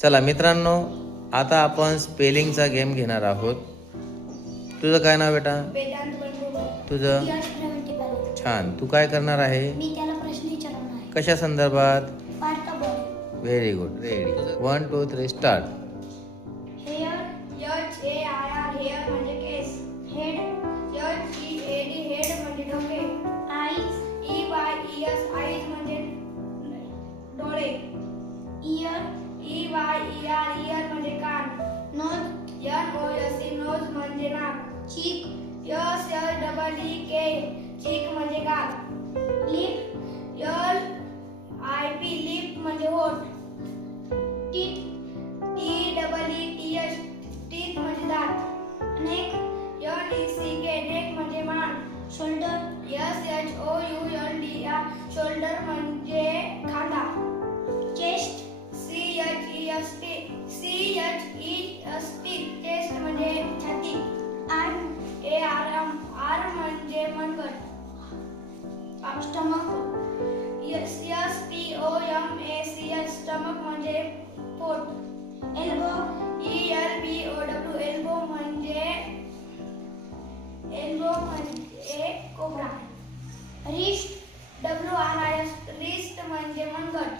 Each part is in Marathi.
चला मित्रांनो, आता आपण स्पेलिंगचा गेम घेणार आहोत. तुझं काय नाव बेटा? वेदांत वैभव. तुझं? यश प्रवीण टिपाले. छान. तू काय करणार आहे? मी त्याला प्रश्न विचारणार आहे. कशा संदर्भात? Part body. Very good. Ready. 1 2 3 start. Hair. H A I R. Hair म्हणजे केस. Head. H E A D. Head म्हणजे डोके. Eyes. E Y E S. Eyes म्हणजे डोळे. Ear. E Y E R. Ear म्हणजे कान. Nose. N O S E. Nose म्हणजे नाक. Cheek. S L double E K. Cheek म्हणजे गाल. Lip. L I P. Lip म्हणजे होठ. Teeth. T double E T S. Teeth म्हणजे दात. Neck. N E C K. Neck म्हणजे मान. Shoulder. S H O U L D R. Shoulder म्हणजे खांदा. Chest. C H E S T. C H E S T. Chest म्हणजे छाती. Arm. A R M. Arm म्हणजे मनगट. Stomach. S S T O M A C S. Stomach म्हणजे पोट. Elbow. E L B O W. Elbow म्हणजे कोबरा. Wrist. W R I S. Wrist म्हणजे मनगट.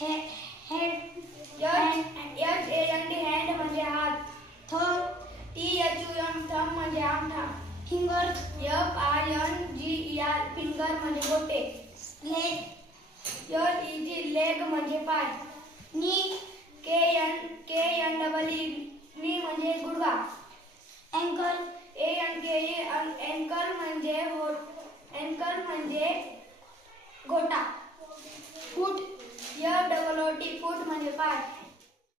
Head. H A N D. Hand म्हणजे हात. Thumb. T H U M. Thumb म्हणजे अंगठा. Finger. F I N G E R. Finger म्हणजे बोटे. Leg. L E G. Leg म्हणजे पाय. Knee. K N double E. Knee म्हणजे गुडघा. Ankle. A N K E. Ankle म्हणजे अँकल म्हणजे घोटा. Foot. F double O T. Foot म्हणजे पाय.